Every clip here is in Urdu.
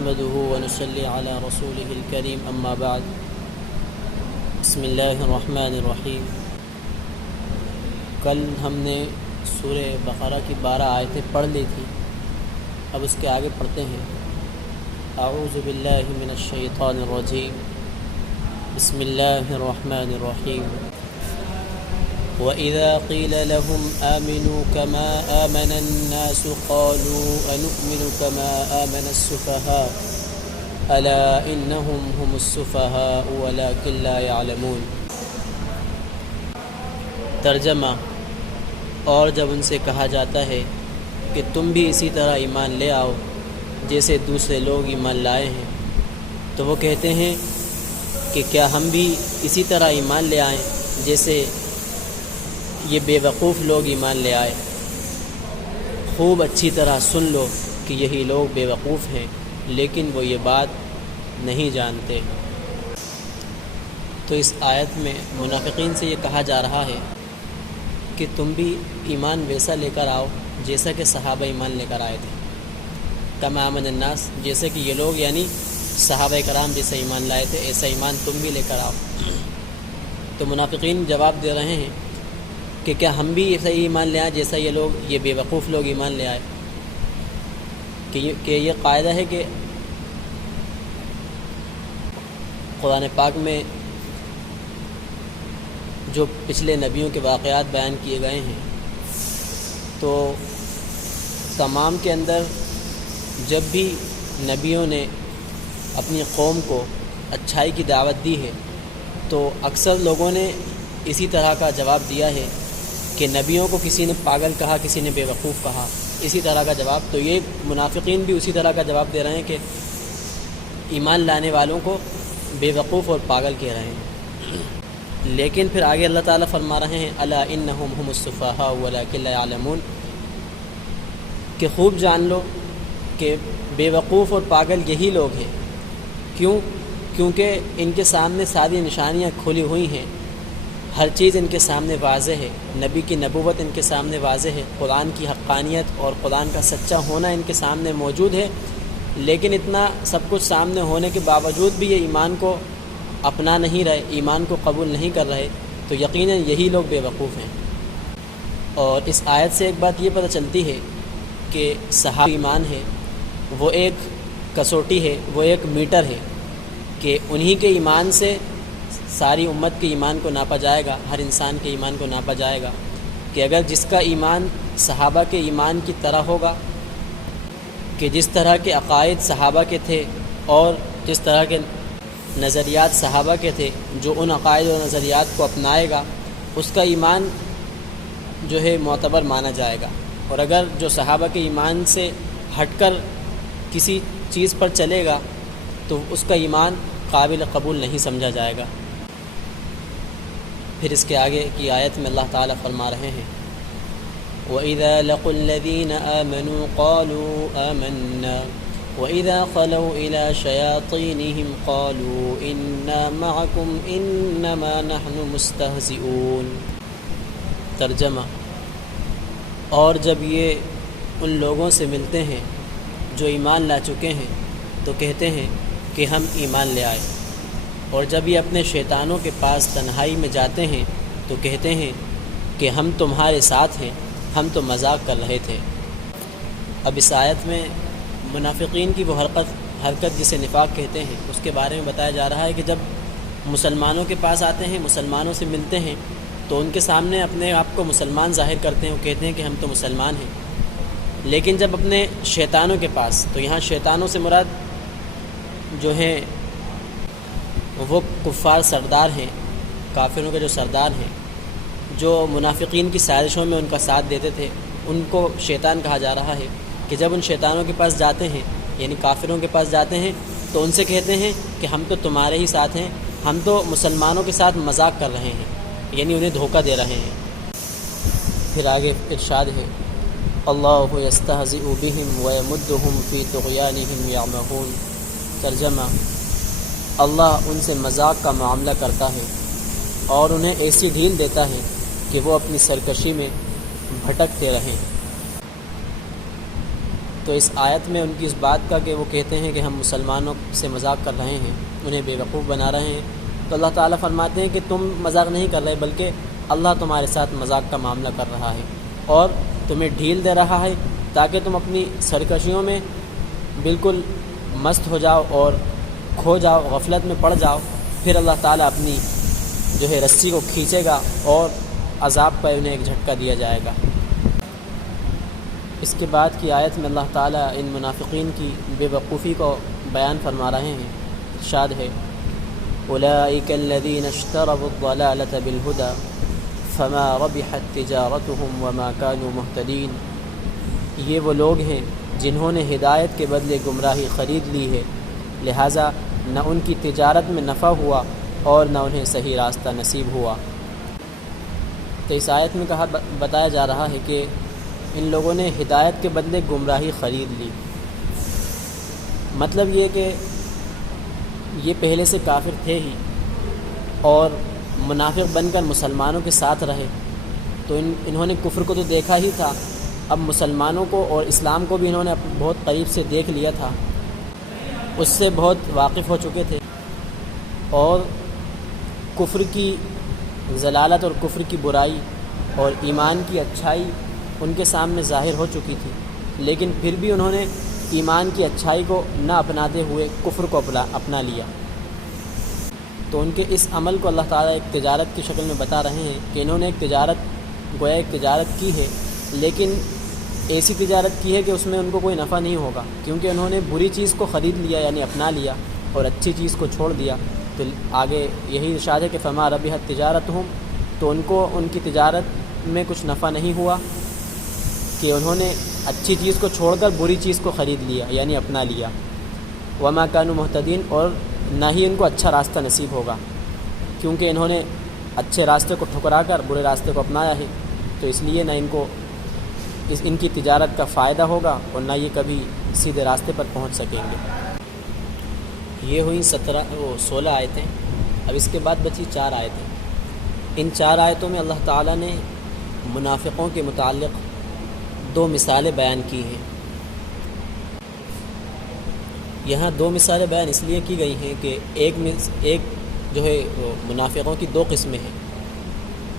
نحمده ونصلي على رسوله الكريم اما بعد بسم اللہ الرحمن الرحیم۔ کل ہم نے سورہ بقرہ کی 12 آیتیں پڑھ لی تھی، اب اس کے آگے پڑھتے ہیں۔ اعوذ باللہ من الشیطان الرجیم، بسم اللہ الرحمن الرحیم۔ وَإِذَا قِيلَ لَهُمْ آمِنُوا كَمَا آمَنَ النَّاسُ قَالُوا أَنُؤْمِنُ كَمَا آمَنَ السُّفَهَاءُ أَلَا إِنَّهُمْ هُمُ السُّفَهَاءُ وَلَكِنْ لَا يَعْلَمُونَ۔ ترجمہ: اور جب ان سے کہا جاتا ہے کہ تم بھی اسی طرح ایمان لے آؤ جیسے دوسرے لوگ ایمان لائے ہیں، تو وہ کہتے ہیں کہ کیا ہم بھی اسی طرح ایمان لے آئیں جیسے یہ بے وقوف لوگ ایمان لے آئے۔ خوب اچھی طرح سن لو کہ یہی لوگ بے وقوف ہیں، لیکن وہ یہ بات نہیں جانتے۔ تو اس آیت میں منافقین سے یہ کہا جا رہا ہے کہ تم بھی ایمان ویسا لے کر آؤ جیسا کہ صحابہ ایمان لے کر آئے تھے، کما آمن الناس، جیسے کہ یہ لوگ یعنی صحابہ کرام جیسا ایمان لائے تھے ایسا ایمان تم بھی لے کر آؤ۔ تو منافقین جواب دے رہے ہیں کہ کیا ہم بھی ایسا ہی ایمان لے آئیں جیسا یہ بے وقوف لوگ ایمان لے آئے۔ کہ یہ قاعدہ ہے کہ قرآن پاک میں جو پچھلے نبیوں کے واقعات بیان کیے گئے ہیں، تو تمام کے اندر جب بھی نبیوں نے اپنی قوم کو اچھائی کی دعوت دی ہے تو اکثر لوگوں نے اسی طرح کا جواب دیا ہے کہ نبیوں کو کسی نے پاگل کہا، کسی نے بے وقوف کہا، اسی طرح کا جواب۔ تو یہ منافقین بھی اسی طرح کا جواب دے رہے ہیں کہ ایمان لانے والوں کو بے وقوف اور پاگل کہہ رہے ہیں۔ لیکن پھر آگے اللہ تعالیٰ فرما رہے ہیں الا انہم ہم السفہاء ولکن لا یعلمون، کہ خوب جان لو کہ بے وقوف اور پاگل یہی لوگ ہیں۔ کیونکہ ان کے سامنے ساری نشانیاں کھلی ہوئی ہیں، ہر چیز ان کے سامنے واضح ہے، نبی کی نبوت ان کے سامنے واضح ہے، قرآن کی حقانیت اور قرآن کا سچا ہونا ان کے سامنے موجود ہے، لیکن اتنا سب کچھ سامنے ہونے کے باوجود بھی یہ ایمان کو اپنا نہیں رہے، ایمان کو قبول نہیں کر رہے، تو یقیناً یہی لوگ بے وقوف ہیں۔ اور اس آیت سے ایک بات یہ پتہ چلتی ہے کہ صحابہ ایمان ہے وہ ایک کسوٹی ہے، وہ ایک میٹر ہے کہ انہی کے ایمان سے ساری امت کے ایمان کو ناپا جائے گا، ہر انسان کے ایمان کو ناپا جائے گا، کہ اگر جس کا ایمان صحابہ کے ایمان کی طرح ہوگا، کہ جس طرح کے عقائد صحابہ کے تھے اور جس طرح کے نظریات صحابہ کے تھے، جو ان عقائد و نظریات کو اپنائے گا اس کا ایمان جو ہے معتبر مانا جائے گا، اور اگر جو صحابہ کے ایمان سے ہٹ کر کسی چیز پر چلے گا تو اس کا ایمان قابل قبول نہیں سمجھا جائے گا۔ پھر اس کے آگے کی آیت میں اللہ تعالیٰ فرما رہے ہیں وَإِذَا لَقُوا الَّذِينَ آمَنُوا قَالُوا آمَنَّا وَإِذَا خَلَوْا إِلَى شَيَاطِينِهِمْ قَالُوا إِنَّا مَعَكُمْ إِنَّمَا نَحْنُ مُسْتَهْزِئُونَ۔ ترجمہ: اور جب یہ ان لوگوں سے ملتے ہیں جو ایمان لا چکے ہیں تو کہتے ہیں کہ ہم ایمان لے آئے، اور جب یہ اپنے شیطانوں کے پاس تنہائی میں جاتے ہیں تو کہتے ہیں کہ ہم تمہارے ساتھ ہیں، ہم تو مذاق کر رہے تھے۔ اب اس آیت میں منافقین کی وہ حرکت جسے نفاق کہتے ہیں اس کے بارے میں بتایا جا رہا ہے کہ جب مسلمانوں کے پاس آتے ہیں، مسلمانوں سے ملتے ہیں تو ان کے سامنے اپنے آپ کو مسلمان ظاہر کرتے ہیں، وہ کہتے ہیں کہ ہم تو مسلمان ہیں، لیکن جب اپنے شیطانوں کے پاس، تو یہاں شیطانوں سے مراد جو ہیں وہ کفار سردار ہیں، کافروں کے جو سردار ہیں، جو منافقین کی سازشوں میں ان کا ساتھ دیتے تھے، ان کو شیطان کہا جا رہا ہے کہ جب ان شیطانوں کے پاس جاتے ہیں یعنی کافروں کے پاس جاتے ہیں تو ان سے کہتے ہیں کہ ہم تو تمہارے ہی ساتھ ہیں، ہم تو مسلمانوں کے ساتھ مذاق کر رہے ہیں، یعنی انہیں دھوکہ دے رہے ہیں۔ پھر آگے ارشاد ہے اللہ یستہزئ بہم ویمدہم فی طغیانہم یعمہون۔ ترجمہ: اللہ ان سے مذاق کا معاملہ کرتا ہے اور انہیں ایسی ڈھیل دیتا ہے کہ وہ اپنی سرکشی میں بھٹکتے رہیں۔ تو اس آیت میں ان کی اس بات کا کہ وہ کہتے ہیں کہ ہم مسلمانوں سے مذاق کر رہے ہیں، انہیں بیوقوف بنا رہے ہیں، تو اللہ تعالیٰ فرماتے ہیں کہ تم مذاق نہیں کر رہے بلکہ اللہ تمہارے ساتھ مذاق کا معاملہ کر رہا ہے اور تمہیں ڈھیل دے رہا ہے تاکہ تم اپنی سرکشیوں میں بالکل مست ہو جاؤ اور کھو جاؤ، غفلت میں پڑ جاؤ، پھر اللہ تعالیٰ اپنی جو ہے رسی کو کھینچے گا اور عذاب پر انہیں ایک جھٹکا دیا جائے گا۔ اس کے بعد کی آیت میں اللہ تعالیٰ ان منافقین کی بے وقوفی کو بیان فرما رہے ہیں۔ ارشاد ہے اولئک الذین اشتروا الضلالة بالهدى فما ربحت تجارتهم وما كانوا مهتدین، یہ وہ لوگ ہیں جنہوں نے ہدایت کے بدلے گمراہی خرید لی ہے، لہٰذا نہ ان کی تجارت میں نفع ہوا اور نہ انہیں صحیح راستہ نصیب ہوا۔ تو اس آیت میں بتایا جا رہا ہے کہ ان لوگوں نے ہدایت کے بدلے گمراہی خرید لی۔ مطلب یہ کہ یہ پہلے سے کافر تھے ہی اور منافق بن کر مسلمانوں کے ساتھ رہے، تو انہوں نے کفر کو تو دیکھا ہی تھا، اب مسلمانوں کو اور اسلام کو بھی انہوں نے بہت قریب سے دیکھ لیا تھا، اس سے بہت واقف ہو چکے تھے اور کفر کی ضلالت اور کفر کی برائی اور ایمان کی اچھائی ان کے سامنے ظاہر ہو چکی تھی، لیکن پھر بھی انہوں نے ایمان کی اچھائی کو نہ اپناتے ہوئے کفر کو اپنا لیا۔ تو ان کے اس عمل کو اللہ تعالیٰ ایک تجارت کی شکل میں بتا رہے ہیں کہ انہوں نے ایک تجارت کی ہے، لیکن ایسی تجارت کی ہے کہ اس میں ان کو کوئی نفع نہیں ہوگا، کیونکہ انہوں نے بری چیز کو خرید لیا یعنی اپنا لیا اور اچھی چیز کو چھوڑ دیا۔ تو آگے یہی ارشاد ہے کہ فما ربحت تجارتہم، تو ان کو ان کی تجارت میں کچھ نفع نہیں ہوا کہ انہوں نے اچھی چیز کو چھوڑ کر بری چیز کو خرید لیا یعنی اپنا لیا۔ وما كانوا مهتدین، اور نہ ہی ان کو اچھا راستہ نصیب ہوگا، کیونکہ انہوں نے اچھے راستے کو ٹھکرا کر برے راستے کو اپنایا ہے، تو اس لیے نہ ان کی تجارت کا فائدہ ہوگا اور نہ یہ کبھی سیدھے راستے پر پہنچ سکیں گے۔ یہ ہوئی 16 آیتیں۔ اب اس کے بعد بچی 4 آیتیں۔ ان 4 آیتوں میں اللہ تعالیٰ نے منافقوں کے متعلق 2 مثالیں بیان کی ہیں۔ یہاں 2 مثالیں بیان اس لیے کی گئی ہیں کہ ایک جو ہے منافقوں کی 2 قسمیں ہیں۔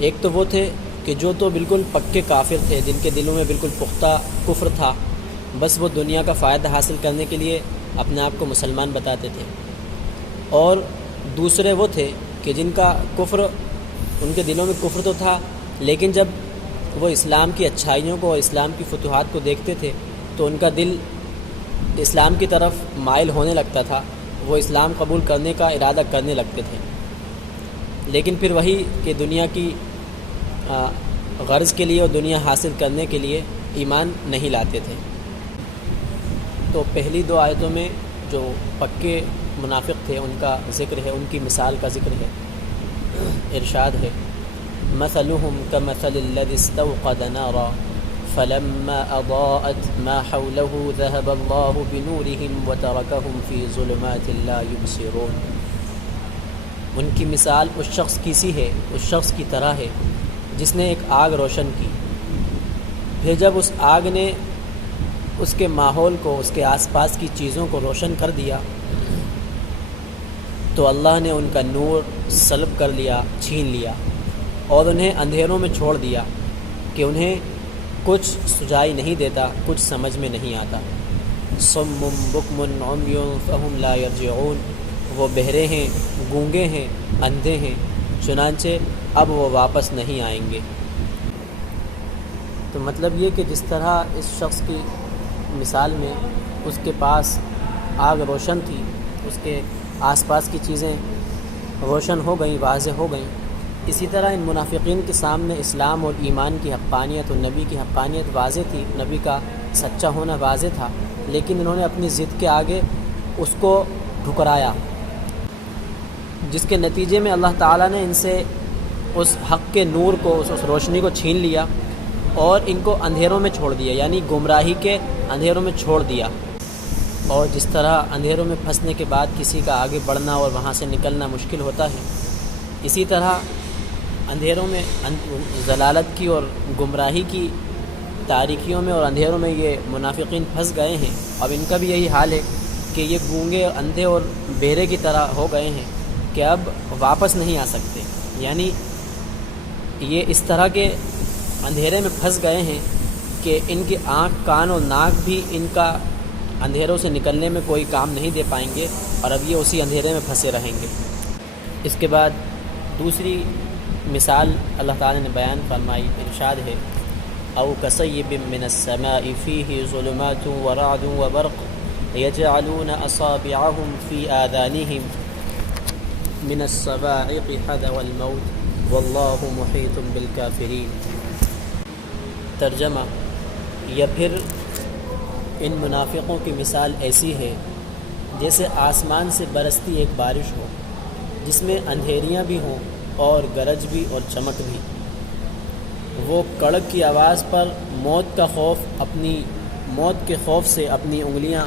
ایک تو وہ تھے کہ جو تو بالکل پکے کافر تھے، جن کے دلوں میں بالکل پختہ کفر تھا، بس وہ دنیا کا فائدہ حاصل کرنے کے لیے اپنے آپ کو مسلمان بتاتے تھے، اور دوسرے وہ تھے کہ جن کا کفر، ان کے دلوں میں کفر تو تھا، لیکن جب وہ اسلام کی اچھائیوں کو اور اسلام کی فتوحات کو دیکھتے تھے تو ان کا دل اسلام کی طرف مائل ہونے لگتا تھا، وہ اسلام قبول کرنے کا ارادہ کرنے لگتے تھے، لیکن پھر وہی کہ دنیا کی غرض کے لیے اور دنیا حاصل کرنے کے لیے ایمان نہیں لاتے تھے۔ تو پہلی 2 آیتوں میں جو پکے منافق تھے ان کا ذکر ہے، ان کی مثال کا ذکر ہے۔ ارشاد ہے مثلهم كمثل الذي استوقد نارا فلما أضاءت ما حوله ذهب الله بنورهم وتركهم في ظلمات لا يبصرون۔ ان کی مثال اس شخص کی سی ہے، اس شخص کی طرح ہے جس نے ایک آگ روشن کی، پھر جب اس آگ نے اس کے ماحول کو، اس کے آس پاس کی چیزوں کو روشن کر دیا تو اللہ نے ان کا نور سلب کر لیا، چھین لیا، اور انہیں اندھیروں میں چھوڑ دیا کہ انہیں کچھ سجائی نہیں دیتا، کچھ سمجھ میں نہیں آتا۔ صم بکم عمی فہم لا یرجعون، وہ بہرے ہیں، گونگے ہیں، اندھے ہیں، چنانچہ اب وہ واپس نہیں آئیں گے۔ تو مطلب یہ کہ جس طرح اس شخص کی مثال میں اس کے پاس آگ روشن تھی، اس کے آس پاس کی چیزیں روشن ہو گئیں، واضح ہو گئیں، اسی طرح ان منافقین کے سامنے اسلام اور ایمان کی حقانیت اور نبی کی حقانیت واضح تھی، نبی کا سچا ہونا واضح تھا، لیکن انہوں نے اپنی ضد کے آگے اس کو ٹھکرایا، جس کے نتیجے میں اللہ تعالیٰ نے ان سے اس حق کے نور کو، اس روشنی کو چھین لیا اور ان کو اندھیروں میں چھوڑ دیا، یعنی گمراہی کے اندھیروں میں چھوڑ دیا۔ اور جس طرح اندھیروں میں پھنسنے کے بعد کسی کا آگے بڑھنا اور وہاں سے نکلنا مشکل ہوتا ہے، اسی طرح اندھیروں میں ضلالت کی اور گمراہی کی تاریکیوں میں اور اندھیروں میں یہ منافقین پھنس گئے ہیں. اب ان کا بھی یہی حال ہے کہ یہ گونگے اندھے اور بہرے کی طرح ہو گئے ہیں کہ اب واپس نہیں آ سکتے. یعنی یہ اس طرح کے اندھیرے میں پھنس گئے ہیں کہ ان کی آنکھ کان اور ناک بھی ان کا اندھیروں سے نکلنے میں کوئی کام نہیں دے پائیں گے اور اب یہ اسی اندھیرے میں پھنسے رہیں گے. اس کے بعد دوسری مثال اللہ تعالی نے بیان فرمائی. ارشاد ہے او کصیب من السماء فیہ ظلمات ورعد وبرق یجعلون اصابعهم فی آذانهم من الصواعق حذر الموت واللہ محیط بالکافرین. ترجمہ: یا پھر ان منافقوں کی مثال ایسی ہے جیسے آسمان سے برستی ایک بارش ہو جس میں اندھیریاں بھی ہوں اور گرج بھی اور چمک بھی. وہ کڑک کی آواز پر موت کے خوف سے اپنی انگلیاں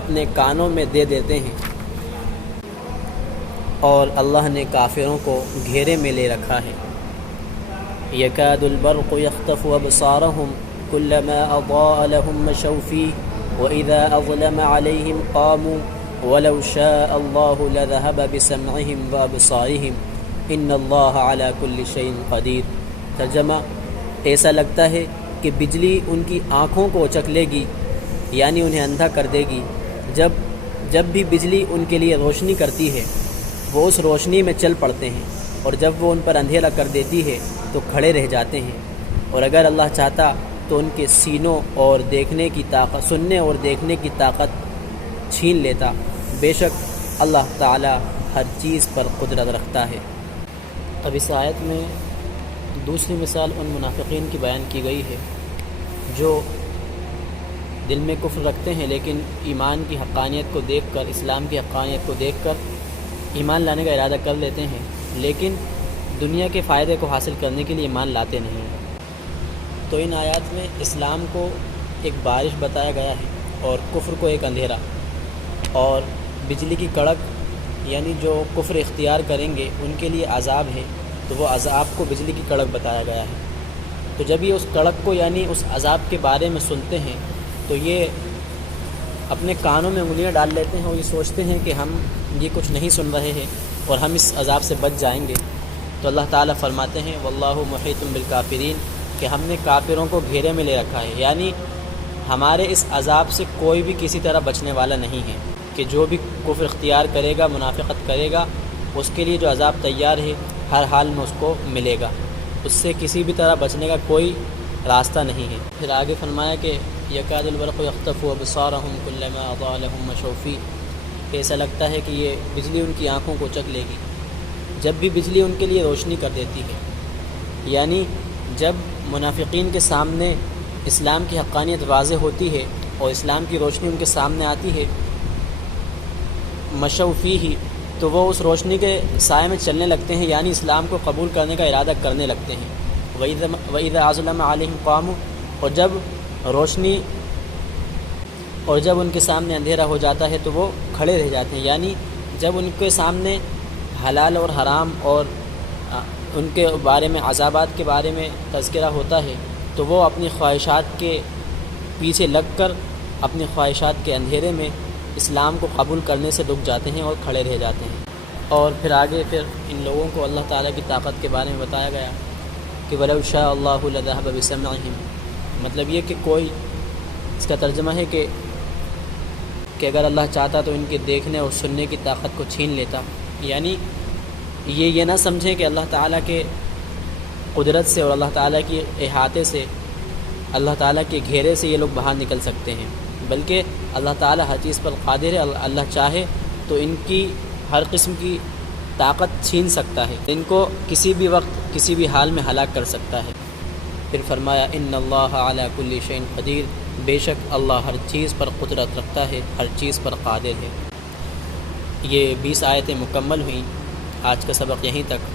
اپنے کانوں میں دے دیتے ہیں اور اللہ نے کافروں کو گھیرے میں لے رکھا ہے. یکاد البرق یخطف ابصارهم كلما اضاء لهم مشوا فيه واذا اظلم عليهم قاموا ولو شاء الله لذهب بسمعهم وابصارهم ان الله على كل شيء قدیر. ترجمہ: ایسا لگتا ہے کہ بجلی ان کی آنکھوں کو اچک لے گی، یعنی انہیں اندھا کر دے گی. جب بھی بجلی ان کے لیے روشنی کرتی ہے وہ اس روشنی میں چل پڑتے ہیں، اور جب وہ ان پر اندھیرا کر دیتی ہے تو کھڑے رہ جاتے ہیں. اور اگر اللہ چاہتا تو ان کے سینوں اور سننے اور دیکھنے کی طاقت چھین لیتا. بے شک اللہ تعالی ہر چیز پر قدرت رکھتا ہے. اب اس آیت میں دوسری مثال ان منافقین کی بیان کی گئی ہے جو دل میں کفر رکھتے ہیں لیکن ایمان کی حقانیت کو دیکھ کر، اسلام کی حقانیت کو دیکھ کر ایمان لانے کا ارادہ کر لیتے ہیں، لیکن دنیا کے فائدے کو حاصل کرنے کے لیے ایمان لاتے نہیں ہیں. تو ان آیات میں اسلام کو ایک بارش بتایا گیا ہے اور کفر کو ایک اندھیرا، اور بجلی کی کڑک یعنی جو کفر اختیار کریں گے ان کے لیے عذاب ہے، تو وہ عذاب کو بجلی کی کڑک بتایا گیا ہے. تو جب یہ اس کڑک کو یعنی اس عذاب کے بارے میں سنتے ہیں تو یہ اپنے کانوں میں انگلیاں ڈال لیتے ہیں اور یہ سوچتے ہیں کہ ہم یہ کچھ نہیں سن رہے ہیں اور ہم اس عذاب سے بچ جائیں گے. تو اللہ تعالیٰ فرماتے ہیں واللہ محیط بالکافرین کہ ہم نے کافروں کو گھیرے میں لے رکھا ہے، یعنی ہمارے اس عذاب سے کوئی بھی کسی طرح بچنے والا نہیں ہے کہ جو بھی کفر اختیار کرے گا، منافقت کرے گا، اس کے لیے جو عذاب تیار ہے ہر حال میں اس کو ملے گا، اس سے کسی بھی طرح بچنے کا کوئی راستہ نہیں ہے. پھر آگے فرمایا کہ یکاد البرق یخطف ابصارهم كلما اضاء لهم مشوا فيه، ایسا لگتا ہے کہ یہ بجلی ان کی آنکھوں کو چک لے گی جب بھی بجلی ان کے لیے روشنی کر دیتی ہے. یعنی جب منافقین کے سامنے اسلام کی حقانیت واضح ہوتی ہے اور اسلام کی روشنی ان کے سامنے آتی ہے، مشوا فیہ، تو وہ اس روشنی کے سائے میں چلنے لگتے ہیں، یعنی اسلام کو قبول کرنے کا ارادہ کرنے لگتے ہیں. وَإِذَا أَظْلَمَ عَلَيْهِمْ قَامُوا، اور جب ان کے سامنے اندھیرا ہو جاتا ہے تو وہ کھڑے رہ جاتے ہیں. یعنی جب ان کے سامنے حلال اور حرام اور ان کے بارے میں عذابات کے بارے میں تذکرہ ہوتا ہے تو وہ اپنی خواہشات کے پیچھے لگ کر اپنی خواہشات کے اندھیرے میں اسلام کو قبول کرنے سے رک جاتے ہیں اور کھڑے رہ جاتے ہیں. اور پھر آگے ان لوگوں کو اللہ تعالیٰ کی طاقت کے بارے میں بتایا گیا کہ وَلَوْ شَاءَ اللَّهُ لَذَهَبَ بِسَمْعِهِمْ، مطلب یہ کہ کوئی، اس کا ترجمہ ہے کہ اگر اللہ چاہتا تو ان کے دیکھنے اور سننے کی طاقت کو چھین لیتا. یعنی یہ نہ سمجھیں کہ اللہ تعالیٰ کے قدرت سے اور اللہ تعالیٰ کی احاطے سے، اللہ تعالیٰ کے گھیرے سے یہ لوگ باہر نکل سکتے ہیں، بلکہ اللہ تعالیٰ ہر چیز پر قادر ہے. اللہ چاہے تو ان کی ہر قسم کی طاقت چھین سکتا ہے، ان کو کسی بھی وقت کسی بھی حال میں ہلاک کر سکتا ہے. پھر فرمایا ان اللہ علی کل شیء قدیر، بے شک اللہ ہر چیز پر قدرت رکھتا ہے، ہر چیز پر قادر ہے. یہ 20 آیتیں مکمل ہوئیں. آج کا سبق یہیں تک.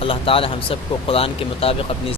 اللہ تعالی ہم سب کو قرآن کے مطابق اپنی